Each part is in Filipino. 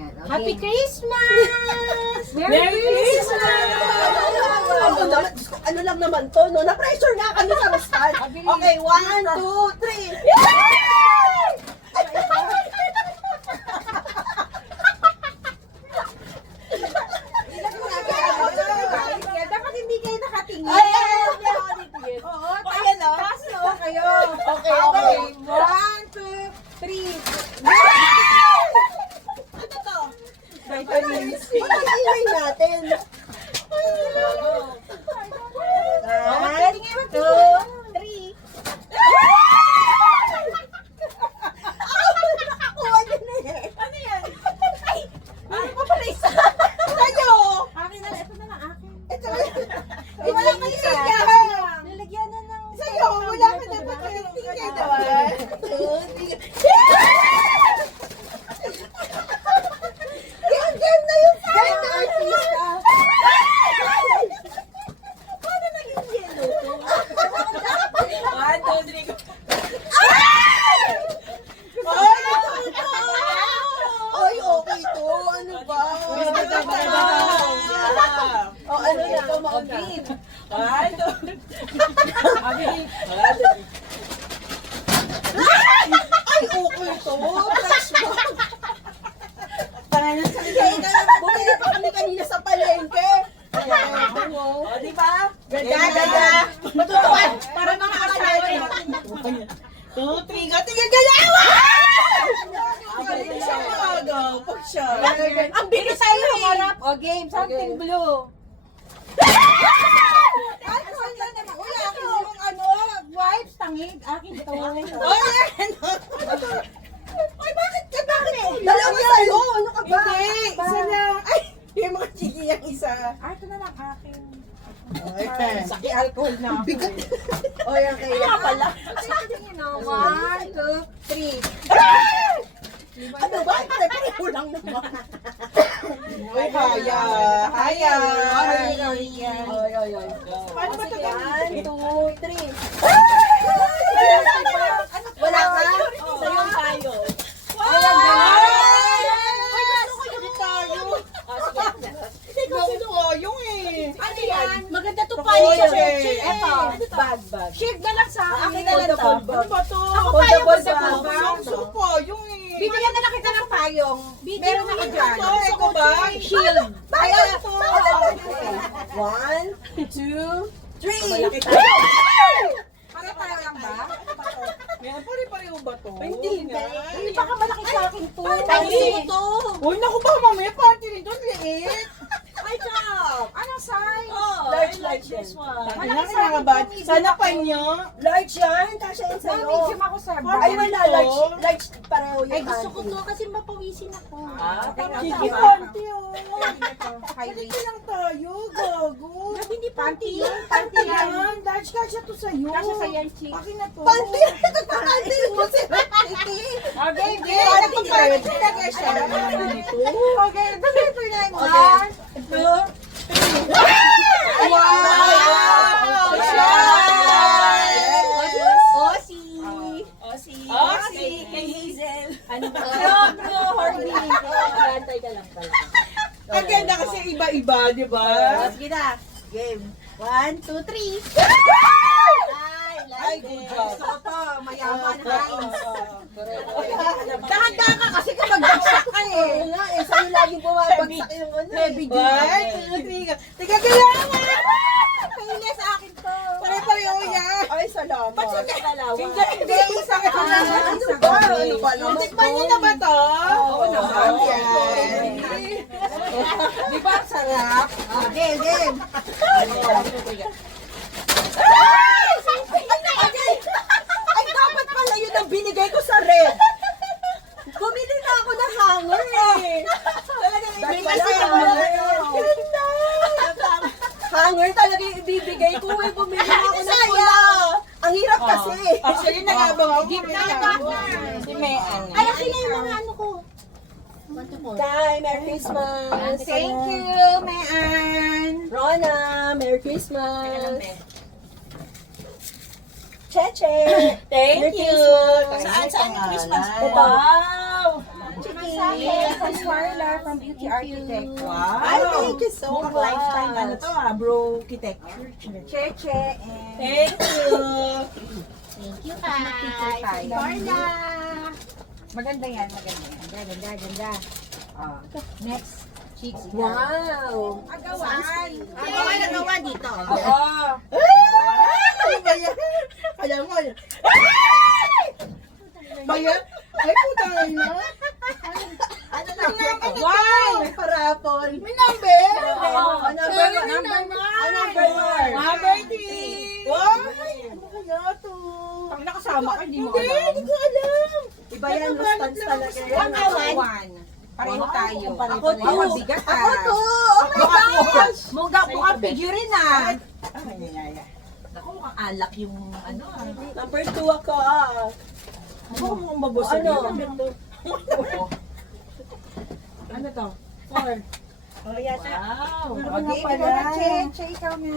Ayan, okay. Happy Christmas! Merry Christmas! Ano naman, ano lang naman to, no? Na-pressure nga kami sa restaurant. Okay, 1, 2, 3. Dapat hindi kayo nakatingin. Ay, hindi ako titigil. Oo, Ayan, no? taas no kayo. Okay, okay. 1, 2, 3. Ano to? Vitamins. Ano ang ingay natin? 1, 2, 3. Nakakuha niyo na eh. Ano yan? Ano pa pala isa? Sa'yo! Akin na lang. Ito na lang akin. Ito. Wala Ito isa. isa. Lalagyan na ng... Sa'yo, wala ka dapat kaliting kayo naman. Game na yun sa'yo! Game na artista! Paano naging yellow to? 1, 2, 3, go. Ay, okay to. Ano ba? O, ano na? Ikaw maugin. 1, 2, Ay, okay to. Fresh ba? Bumili pa kami kanina sa palengke. Ayan, o. O, di ba? Ganda, ganda. Matutukan. Para mga asawa eh. 2, 3, go. Tingnan galawa! Magaling siya magaw. Pag siya. Ang bilis sa'yo eh. Harap. O, game. Something blue. Ay, wala naman. Wala ako yung ano. Wipes, tangid. Akin ito. Ay, ano? Ay, bakit ka dami? Dalawa sa'yo. Ano ka ba? Hindi, isa lang. Ay, yung mga chiki yung isa. Ito na lang akin. Saki alcohol na. Bigat. O, yan kayo. Ano pala? Tingin na. 1, 2, 3. Ano ba? Pare-pareho lang naman. Uy, haya. Haya. Ay, ay, ay. Paano ba ito? 1, 2, 3. Wala ka? Sa'yo tayo. Hindi ko sinukoyong eh. Ano yan? Maganda to Ito, payong. share. Ito. Bag, bag. Share na lang sa akin. Akin na lang to. Ano ba to? Ako payong ko sa Foldable baba. Yung supo, yung eh. Bibigyan na lang kita ng payong. Meron ako dyan. Ito, eko ba? Shield. Ay, Ano to? 1, 2, 3. Malaki tayo. Pare-pareho lang ba? Meron pare-pareho ba to? Hindi. Hindi baka malaki sa akin to. Ay, ito. Uy, naku ba mamaya party rin doon, liit. Ay, top. Anong size? Large yan. Ano na ba? Sana pa niyo. Large yan. Tasha yan May sa'yo. medium ako sir. Ay, wala. Large pareho yung Ay, gusto ko panty. to kasi mapawisin ako. Sige, party oh. Highway. Ganito lang tayo, gago. Hindi panty yun. Panty yan. Large ka siya to sa'yo. Kasya sa yan, chick. Akin na to. Panty! Panty mo si Ricky. Okay, Hindi, ano pag party talaga siya? Okay, dali ito na yung Okay. 1, 2, Wow! Osi. Osi. Kay Hazel. Ano ba? Bro, Horny. Gantay ka lang pala. Ang ganda kasi iba-iba, di ba? Sige na. Game. 1, 2, 3. Ay, good job. Gusto ko to. Mayaman, Heinz. Dahan-dahan ka kasi kapag bagsak ka eh. Oo nga eh. Sa'yo laging bumabagsak yung ano. Heavy duty. One, two, three, go. Tiga kailangan! Kaya sa akin to. Pare-pareho yan! Ay, salamat. Ba't sa dalawa? Hindi, Hindi, isa ka Ano lang. ba? Ano ba naman? Tikman niyo na ba to? Oo naman. Yan. Di ba ang sarap? Game, game. Ay, dapat pala yun ang binigay ko sa red. Bumili na ako ng hanger eh. May kasi hanger talaga yung ibibigay ko eh. Bumili na ako ng pula. Ang hirap kasi. Actually, nag-abang ako. Gift na ba? Si Mayan. Ay, akin na yung mga ano ko. Tay, Merry Christmas. Thank you, Mayan. Rona, Merry Christmas. Cheche. Thank Merry you. Christmas. Saan yung Christmas? Ito. Wow! Chiki. sa akin. From Swarla, from Beauty Architect. Wow. Ay, thank you so much. Lifetime ano to bro, architecture. Cheche and Thank you. Thank you, Kai. Carla. Maganda yan, maganda yan. Ganda. Next. Cheeks. Wow. Agawan dito. Oo. Ano ba yan? Kaya mo. Ba yan? Ay, putang na. Ano na? Wow! May parapol. May number? Number 1. Number 3. Wow! Ano kaya to? Pag nakasama ka, hindi mo Hindi ko alam. Iba yan, Rustans talaga yan. One. Pareho tayo. Ako to. Mabigat Ako to. Oh my gosh. Mukhang figurine ah. Ay, niyaya. Naku, mukhang alak yung ano ah. Number 2 ako ah. Ako mukhang mabusog. Ano? Ano to? Oh, yata. Wow. Okay, ikaw na, Cheche. Ikaw na.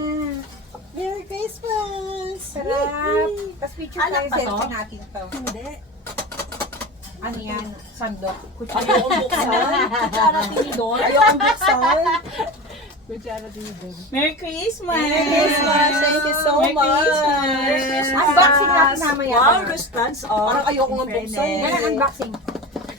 Merry Christmas. Sarap. Tapos picture tayo, Alak pa to? selfie natin to. Hindi. Ano yan? Sandok. Ayokong buksan. Kutsara tinidor. Ayokong buksan. Kutsara tinidor. Merry Christmas! Merry Christmas. Thank you so Merry much. Christmas. Unboxing natin mamaya. Wow, Rustans. Oh. Parang ayokong nga buksan. Yan ang unboxing.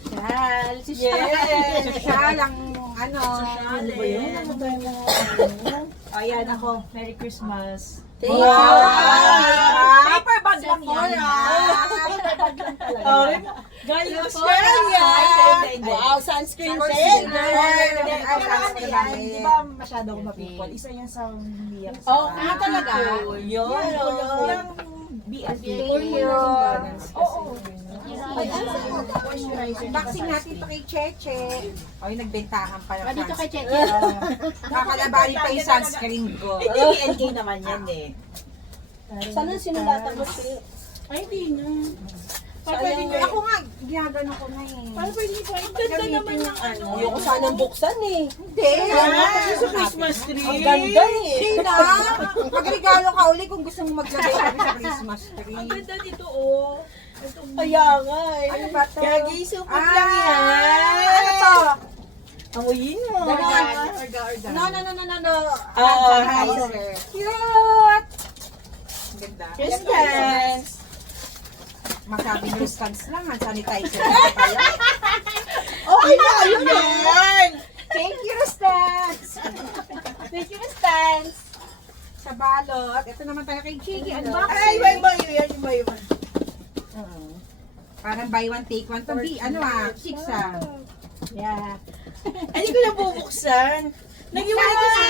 Shal. Si Shal. Yes. Si Shal ang ano. Ano ba yun? Ano ba yun? Ayan ako. Merry Christmas. Thank Wow. you. Paper bag lang yan. Paper bag lang talaga. Oh, galing Australia! Wow, sunscreen Sunscreen. din. Di ba masyado akong mapipol? Isa yan sa umiyak sa... Oh, talaga? Yun. Yung BLT. Thank you. Oo. Ay, ano? Unboxing natin ito kay Cheche. Ay, nagbentahan pa ng Dito kay sunscreen. Cheche. Kakalabanin pa yung sunscreen ko. Eh, di BLK naman yan eh. Sana sinulatan mo si... Ay, di na. Sayang Ay, ako nga, ginagano ko na eh. Paano pwede ko? Ang ganda naman ng ano. Ayoko sanang buksan eh. Hindi. Kasi sa Christmas tree. Ang ganda eh. Hindi na. Magregalo ka uli kung gusto mo maglagay kami sa Christmas tree. Ang ganda dito, oh. Kaya nga eh. Ano ba to? Gagi, supot lang yan. Ano to? Amuyin mo. No. Oo. Sanitizer. Cute! Ganda. Christmas. Masabi ng stance lang, ang sanitizer lang pala. Okay na, yun yan. Thank you, Stans! Thank you, Stans. Sa balot. Ito naman tayo kay Chiki. Unboxing. Ay, iba yan, iba. Parang buy one, take one. To be, ano ah, chicks ah. Yeah. Ay, hindi ko na bubuksan. Nag-iwalay kasi.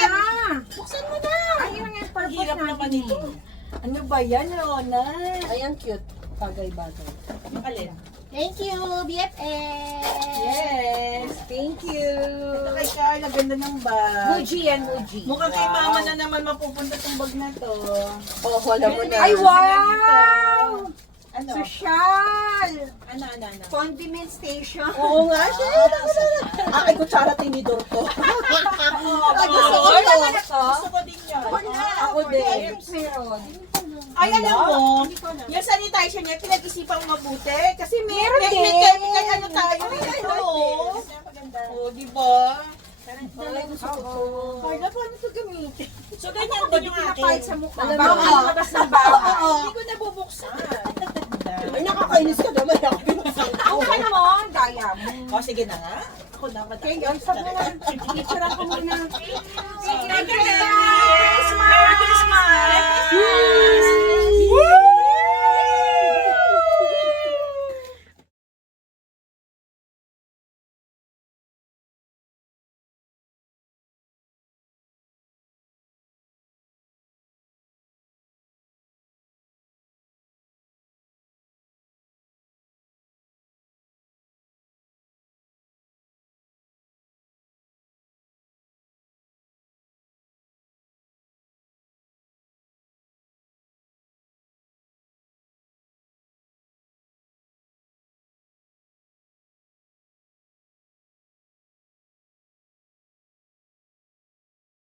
Buksan mo na! Ayun ang purpose Hirap naman natin ito. eh. Ano ba yan, Rona? Ayan, cute. Bagay-bagay. Yung alin? Thank you, BFF. Yes. Thank you. Ito kay Carl, ang ganda ng bag. Muji yan, Muji. Mukhang kay mama na naman mapupunta tong bag na to. Oh, wala mo na. Ay, wow! Ano? Social! Ano? Condiment station. Oo nga, siya. Ay, kutsara tinidor to. Ay, gusto ko Ay, to. Gusto ko din yun. Ako din. Meron. Ay, alam mo, yung sanitizer niya, pinag-isipang mabuti. Kasi may Meron din. chemical ano tayo. Oo, di ba? Carla, paano ito gamitin? So, ganyan din yung Pinapahit akin. sa mukha. Alam Bago mo, lumabas ng bahay. Hindi ko nabubuksan. Ay, nakakainis ka naman. Ako binuksan ko. Ang ano mo, ang daya mo. O, sige na nga. Ako na, Okay, guys, stop mo na. Picturean ko muna. Merry Christmas! Merry Christmas!